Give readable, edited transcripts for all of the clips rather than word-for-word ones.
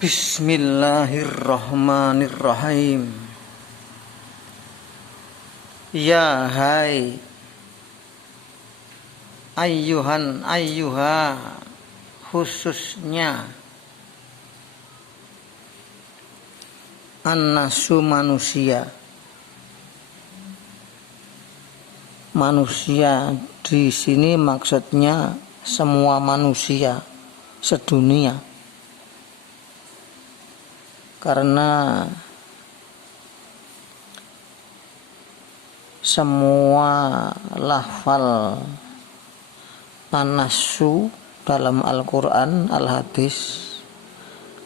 Bismillahirrahmanirrahim. Ya hai ayyuha khususnya annasu manusia di sini maksudnya semua manusia sedunia. Karena semua lafal anasu dalam Al-Quran, Al-Hadis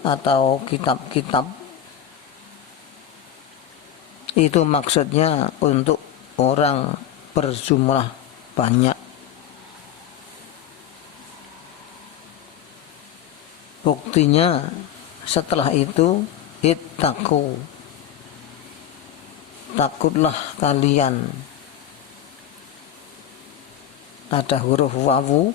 atau kitab-kitab itu maksudnya untuk orang berjumlah banyak. Buktinya setelah itu ittaqu, takutlah kalian. Ada huruf wawu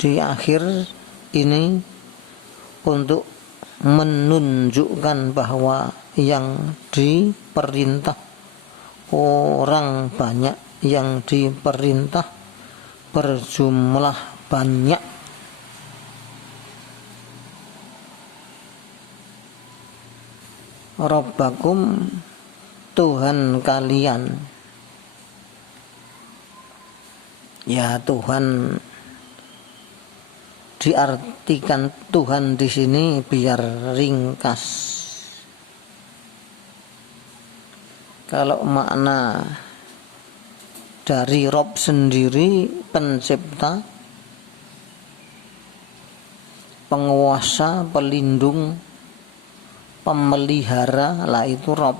di akhir ini untuk menunjukkan bahwa yang diperintah orang banyak, yang diperintah berjumlah banyak. Rabbakum, Tuhan kalian. Ya, Tuhan diartikan Tuhan di sini biar ringkas. Kalau makna dari Rob sendiri, pencipta, penguasa, pelindung, pemelihara, lah itu Rob.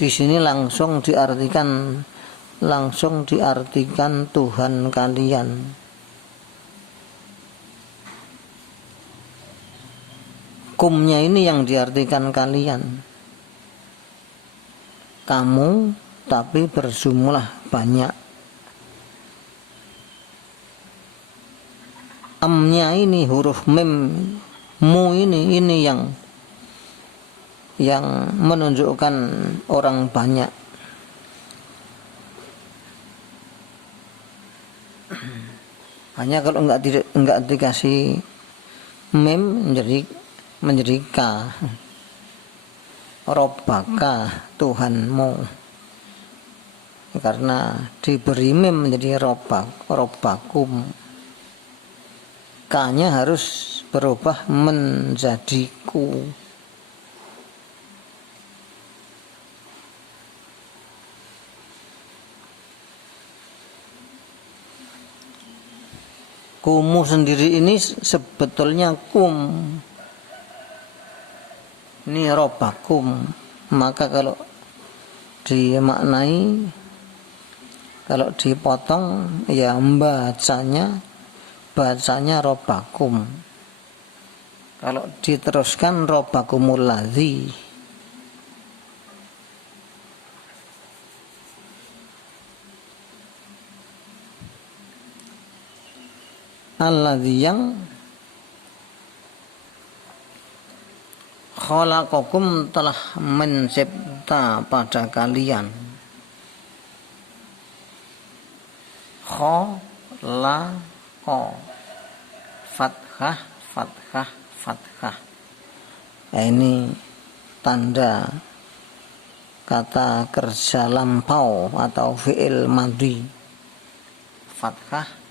Di sini langsung diartikan Tuhan kalian. Kumnya ini yang diartikan kalian. Kamu tapi berjumlah banyak. Amnya ini huruf mim, mu ini yang menunjukkan orang banyak. Hanya kalau enggak dikasih mim menjadi ka. Robbaka, Tuhanmu. Karena diberi mim menjadi robbakum. K-nya harus berubah menjadi ku. Kumu sendiri ini sebetulnya kum. Ini robbakum. Maka kalau dimaknai, kalau dipotong, ya bacanya robbakum. Kalau diteruskan robbakumul ladzi. Alladzi yang khalaqakum telah mencipta pada kalian. Khalaqa, fathah. Nah, ini tanda kata kerja lampau atau fi'il madhi. Fathah.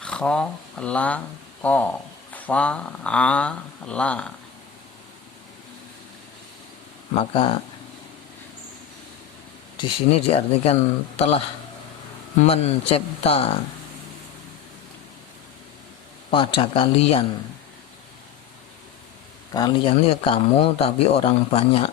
Khalaqa, fa'ala. Maka di sini diartikan telah mencipta pada kalian. Kalian ya kamu tapi orang banyak.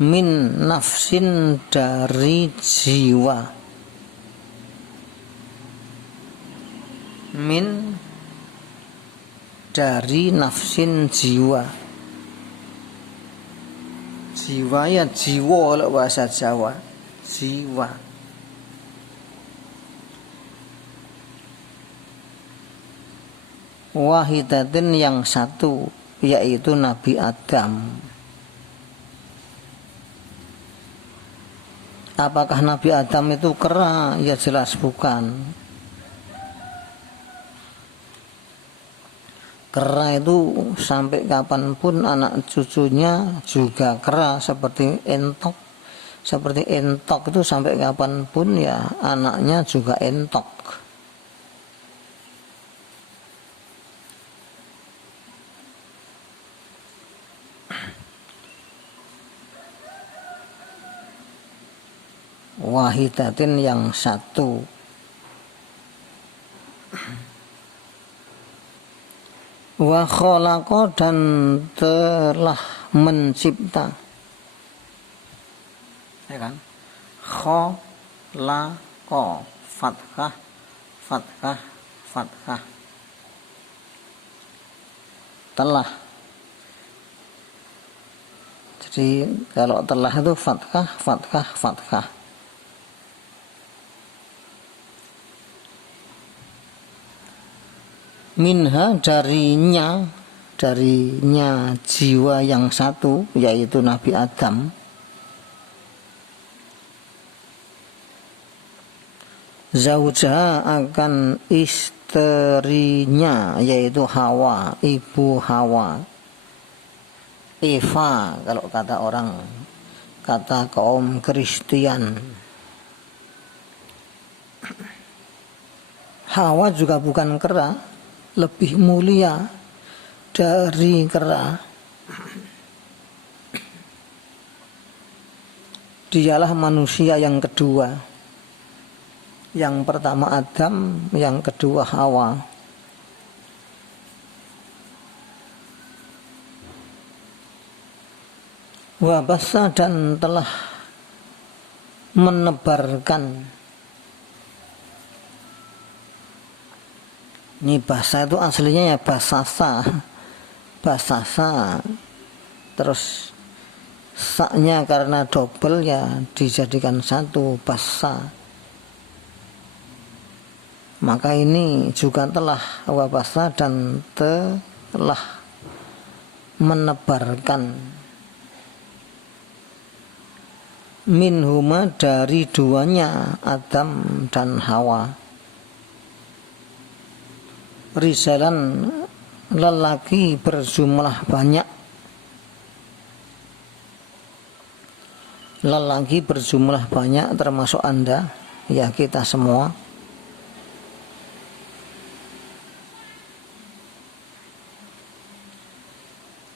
Min nafsin, dari jiwa. Min dari nafsin, jiwa. Jiwa ya jiwa kalau bahasa Jawa. Jiwa. Wahidatin yang satu, yaitu Nabi Adam. Apakah Nabi Adam itu kera? Ya jelas bukan. Kera itu sampai kapanpun anak cucunya juga kera, seperti entok. Seperti entok itu sampai kapanpun ya anaknya juga entok. Wahidatin yang satu. Wa khalaqa dan telah mencipta. Ya kan? Khalaqa, fathah, fathah, fathah. Telah. Jadi kalau telah itu fathah, fathah, fathah. Minha darinya jiwa yang satu, yaitu Nabi Adam, zaujaha akan istrinya, yaitu Hawa, ibu Hawa, Eva kalau kata orang, kata kaum Kristen. Hawa juga bukan kera, lebih mulia dari kera. Dialah manusia yang kedua. Yang pertama Adam, yang kedua Hawa. Wabasa dan telah menebarkan. Ini bahasa itu aslinya ya basasa, basasa. Terus saknya karena double ya dijadikan satu, basa. Maka ini juga telah wabasa dan telah menebarkan. Minhuma dari duanya Adam dan Hawa. Risalan lelaki berjumlah banyak. Lelaki berjumlah banyak termasuk Anda, ya kita semua.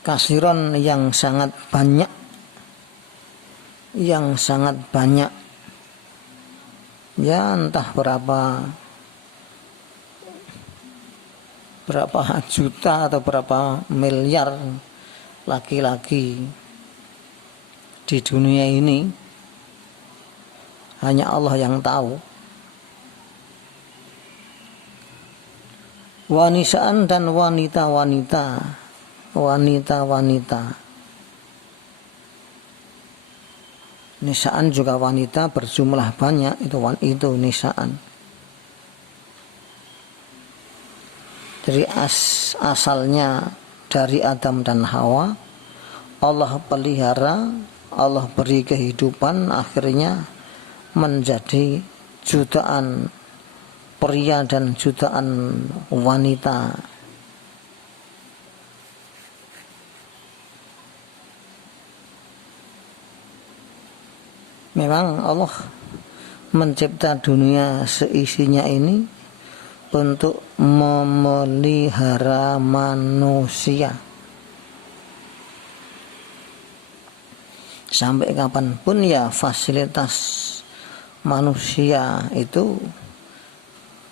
Kasiron yang sangat banyak. Yang sangat banyak. Ya entah berapa juta atau berapa miliar laki-laki di dunia ini, hanya Allah yang tahu. Wanisaan dan wanita-wanita. Nisaan juga wanita berjumlah banyak, itu nisaan. Jadi asalnya dari Adam dan Hawa, Allah pelihara, Allah beri kehidupan, akhirnya menjadi jutaan pria dan jutaan wanita. Memang Allah mencipta dunia seisinya ini untuk memelihara manusia. Sampai kapanpun ya fasilitas manusia itu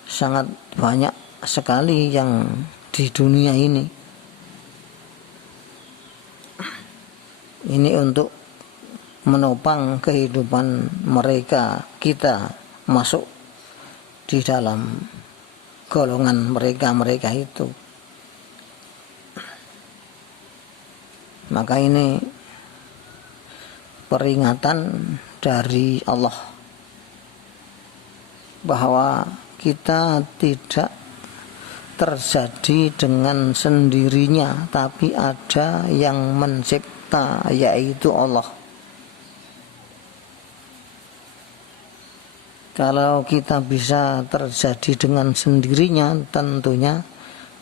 sangat banyak sekali yang di dunia ini. Ini untuk menopang kehidupan mereka, kita masuk di dalam golongan mereka itu. Maka ini peringatan dari Allah bahwa kita tidak terjadi dengan sendirinya, tapi ada yang mencipta, yaitu Allah. Kalau kita bisa terjadi dengan sendirinya, tentunya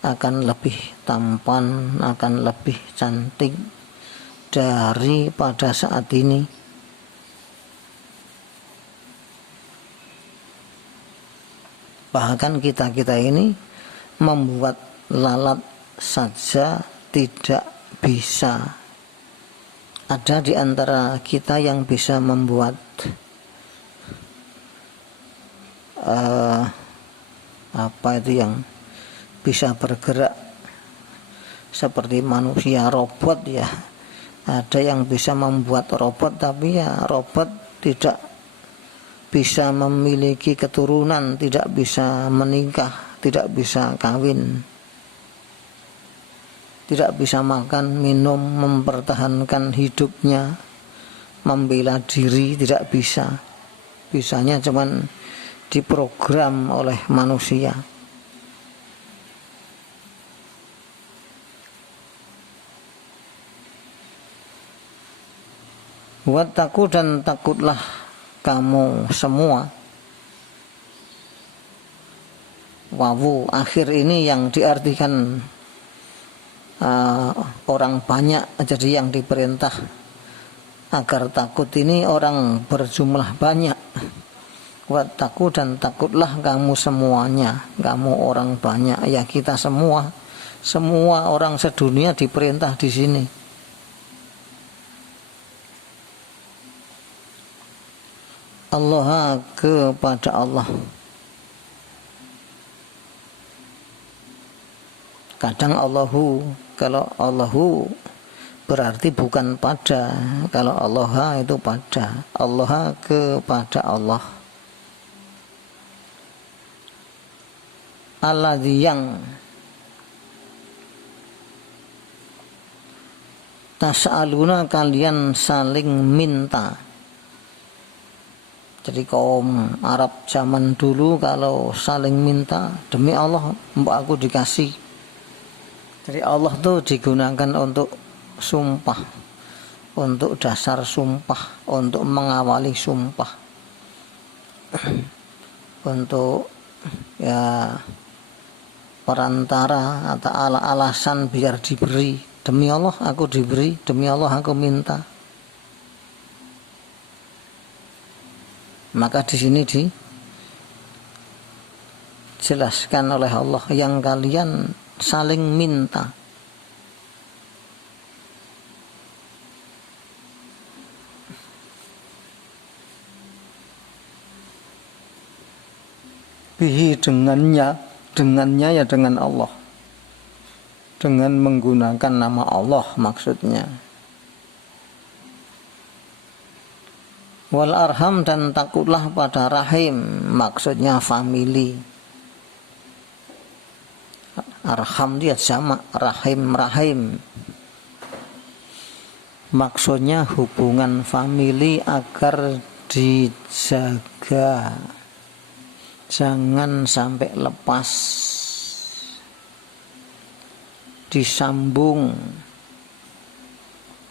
akan lebih tampan, akan lebih cantik daripada saat ini. Bahkan kita ini membuat lalat saja tidak bisa. Ada di antara kita yang bisa membuat apa itu yang bisa bergerak seperti manusia, robot ya. Ada yang bisa membuat robot, tapi ya robot tidak bisa memiliki keturunan, tidak bisa menikah, tidak bisa kawin, tidak bisa makan, minum, mempertahankan hidupnya, membela diri, tidak bisa. Bisanya cuman diprogram oleh manusia. Wattaqu, dan takutlah kamu semua. Wawu akhir ini yang diartikan orang banyak, jadi yang diperintah agar takut ini orang berjumlah banyak. Wattaqu, dan takutlah kamu semuanya, kamu orang banyak, ya kita semua orang sedunia diperintah di sini. Allah, kepada Allah. Kadang Allahu, kalau Allahu berarti bukan pada, kalau Allah itu pada. Allah, kepada Allah. Alladzi, yang tas'aluna, kalian saling minta. Jadi kaum Arab zaman dulu kalau saling minta, demi Allah mbak aku dikasih. Jadi Allah tuh digunakan untuk sumpah, untuk dasar sumpah, untuk mengawali sumpah, untuk ya perantara atau alasan biar diberi. Demi Allah aku diberi, demi Allah aku minta. Maka di sini dijelaskan oleh Allah yang kalian saling minta. Bihi, dengannya ya dengan Allah. Dengan menggunakan nama Allah maksudnya. Wal arham, dan takutlah pada rahim, maksudnya family. Arham dia jamak, rahim. Maksudnya hubungan family agar dijaga, jangan sampai lepas, disambung,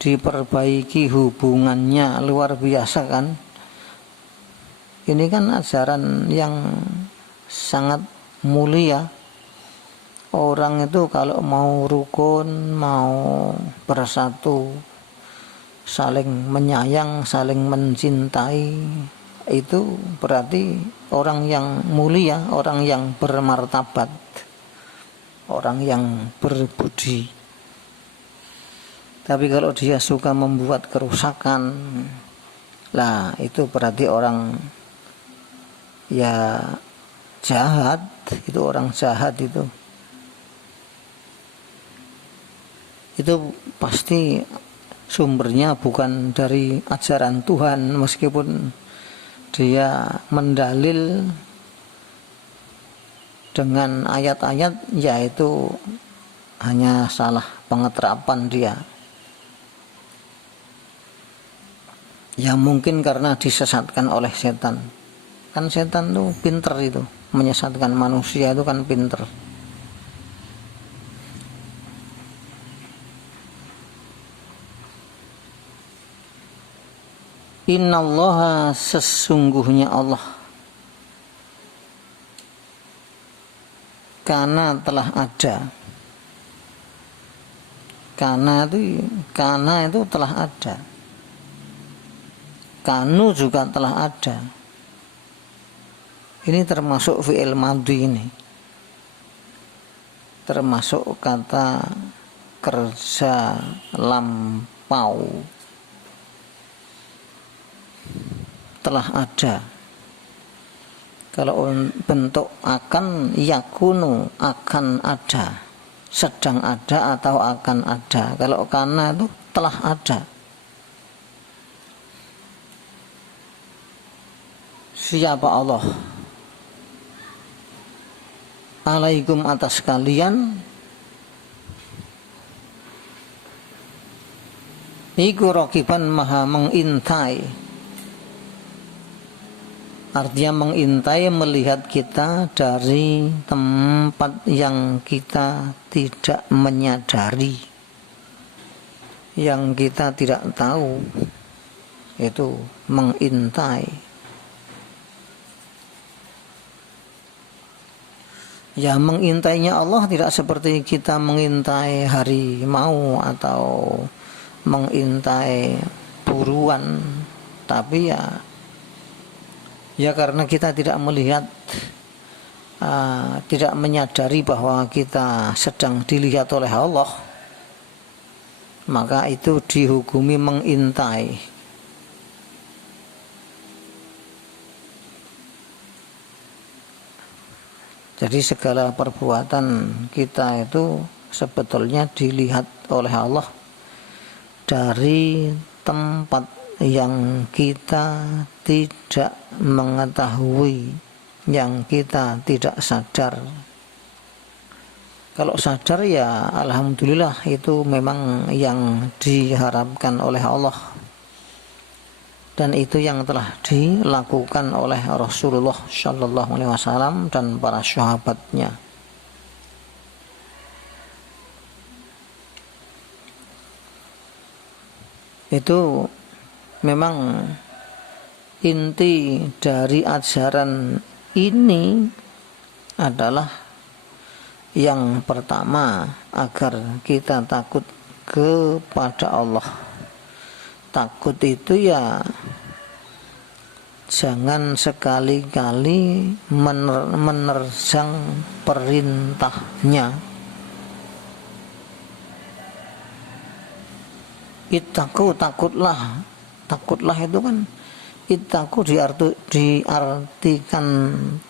diperbaiki hubungannya. Luar biasa kan? Ini kan ajaran yang sangat mulia. Orang itu kalau mau rukun, mau bersatu, saling menyayang, saling mencintai, itu berarti orang yang mulia, orang yang bermartabat, orang yang berbudi. Tapi kalau dia suka membuat kerusakan, lah itu berarti orang ya jahat, itu orang jahat itu. Itu pasti sumbernya bukan dari ajaran Tuhan, meskipun dia mendalil dengan ayat-ayat, yaitu hanya salah pengeterapan dia. Ya mungkin karena disesatkan oleh setan. Kan setan tuh pinter itu, menyesatkan manusia itu kan pinter. Innallaha, sesungguhnya Allah, kana telah ada. Kana itu telah ada. Kanu juga telah ada. Ini termasuk fi'il madhi ini. Termasuk kata kerja lampau. Telah ada. Kalau bentuk akan, yakunu, akan ada, sedang ada atau akan ada. Kalau kana itu telah ada. Siapa Allah? Alaikum, atas kalian, iku raqiban, maha mengintai. Artinya mengintai, melihat kita dari tempat yang kita tidak menyadari, yang kita tidak tahu. Itu mengintai. Ya, mengintainya Allah tidak seperti kita mengintai harimau atau mengintai buruan, tapi ya karena kita tidak melihat, tidak menyadari bahwa kita sedang dilihat oleh Allah, maka itu dihukumi mengintai. Jadi segala perbuatan kita itu sebetulnya dilihat oleh Allah dari tempat yang kita tidak mengetahui, yang kita tidak sadar. Kalau sadar ya alhamdulillah, itu memang yang diharapkan oleh Allah. Dan itu yang telah dilakukan oleh Rasulullah Shallallahu Alaihi Wasallam dan para sahabatnya. Itu memang inti dari ajaran ini adalah yang pertama, agar kita takut kepada Allah. Takut itu ya jangan sekali-kali menerjang perintahnya. Ittaqu, takutlah. Takutlah itu kan, ittaqu diartikan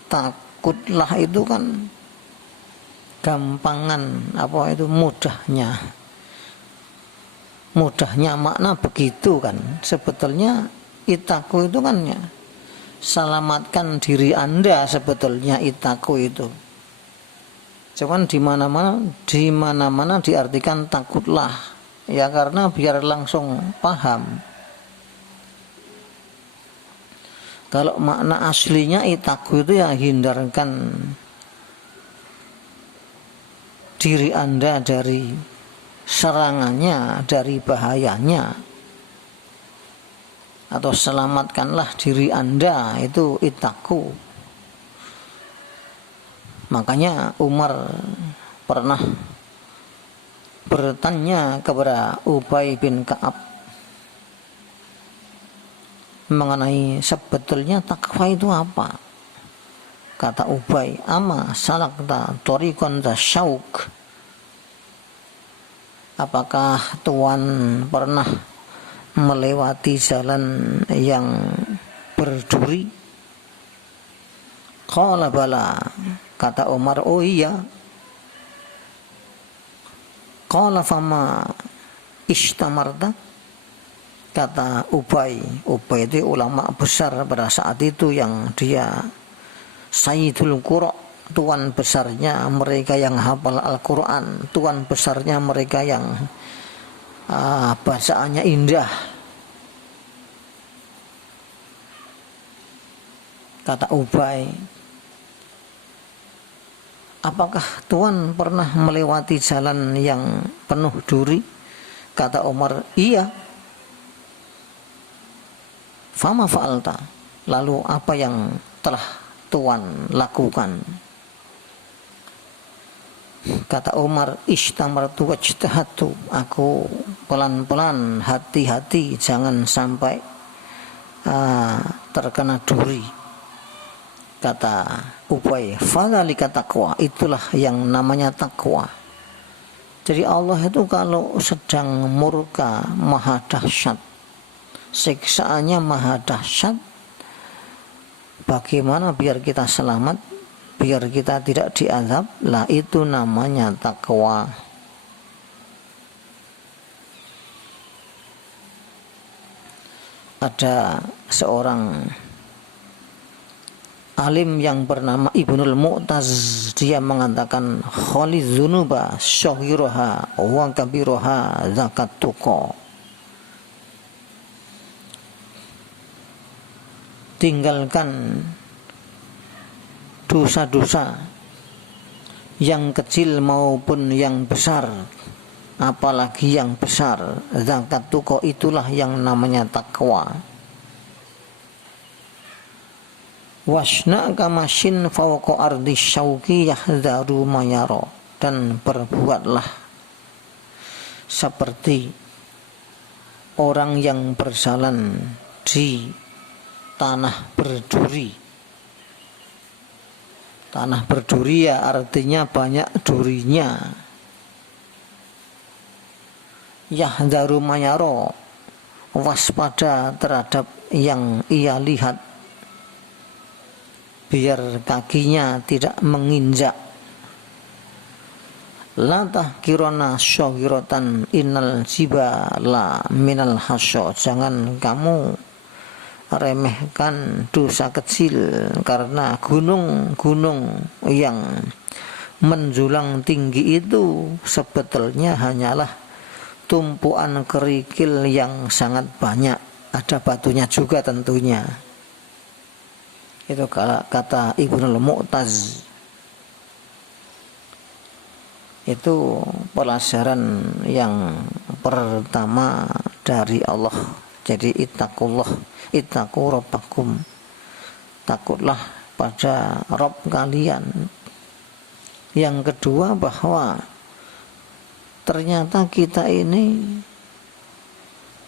takutlah itu kan gampangan, apa itu, mudahnya makna begitu kan. Sebetulnya ittaqu itu kan ya selamatkan diri Anda, sebetulnya ittaqu itu. Cuman di mana-mana diartikan takutlah, ya karena biar langsung paham. Kalau makna aslinya ittaqu itu ya hindarkan diri Anda dari serangannya, dari bahayanya, atau selamatkanlah diri Anda, itu ittaqu. Makanya Umar pernah bertanya kepada Ubay bin Ka'ab mengenai sebetulnya takwa itu apa. Kata Ubay, ama salakta thariqan tasyauk, apakah Tuhan pernah melewati jalan yang berduri? Qala bala, kata Umar, oh iya. Qala fama ishtamarta, kata Ubay itu ulama besar pada saat itu, yang dia Sayyidul Qura, tuan besarnya mereka yang hafal Al-Quran, tuan besarnya mereka yang bacaannya indah. Kata Ubay, apakah Tuhan pernah melewati jalan yang penuh duri? Kata Umar, iya. Fama fa'alta, lalu apa yang telah Tuhan lakukan? Kata Umar, ishtamartu wajtahatu, aku pelan-pelan, hati-hati jangan sampai terkena duri. Kata Ubay, fadzalika taqwa, itulah yang namanya takwa. Jadi Allah itu kalau sedang murka maha dahsyat, siksaannya maha dahsyat. Bagaimana biar kita selamat, biar kita tidak diazab? Lah itu namanya takwa. Ada seorang alim yang bernama Ibnul Mu'taz, dia mengatakan khaliz dzunuba syahiraha wa kabiraha zakat tuqa. Tinggalkan dosa-dosa yang kecil maupun yang besar, apalagi yang besar. Zakat tuqa itulah yang namanya takwa. Wasna kamashin fawqa ardi syauki yahdharu mayaro, dan berbuatlah seperti orang yang berjalan di tanah berduri. Tanah berduri ya artinya banyak durinya. Yahdharu mayaro, waspada terhadap yang ia lihat, biar kakinya tidak menginjak. La tahkirona syahiratan innal jibala minal hasya, jangan kamu remehkan dosa kecil, karena gunung-gunung yang menjulang tinggi itu sebetulnya hanyalah tumpuan kerikil yang sangat banyak. Ada batunya juga tentunya. Itu kata Ibnul Mu'taz. Itu pelajaran yang pertama dari Allah. Jadi ittaqullah, ittaqu rabbakum, takutlah pada Rabb kalian. Yang kedua, bahwa ternyata kita ini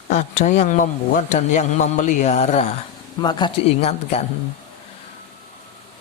ada yang membuat dan yang memelihara, maka diingatkan.